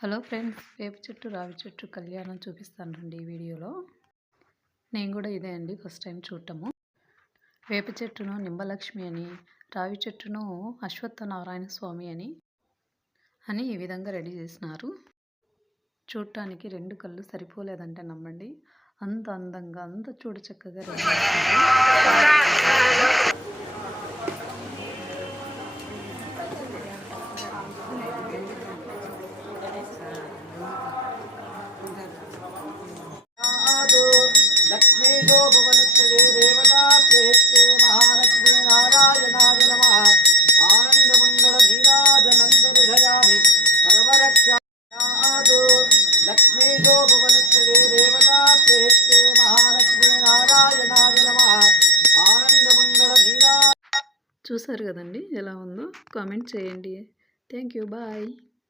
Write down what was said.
Hello friends వేప చెట్టు రావి చెట్టు కళ్యాణం చూపిస్తాను రండి ఈ వీడియోలో. నేను కూడా ఇదే అండి ఫస్ట్ టైం చూడటము. వేప చెట్టును నింబలక్ష్మి అని రావి చెట్టును అశ్వత్థ నారాయణ స్వామి అని అని ఈ విధంగా రెడీ చేసినారు. చూడటానికి రెండు కళ్ళు సరిపోలేదంటే నమ్మండి. అంత అందంగా అంత చూడచక్కగా రెడీ లక్ష్మీజో భువనత్రే దేవతా ప్రేత్తే మహాలక్ష్మీ నారాయణాయ నమ. ఆనందమంగళ నీరాజనందరిధయామి సర్వరక్షాదు లక్ష్మీజో భువనత్రే దేవతా ప్రేత్తే మహాలక్ష్మీ నారాయణాయ నమ. ఆనందమంగళ నీరా చూసారు కదండి ఎలా ఉందో? కామెంట్ చేయండి. Thank you. బాయ్.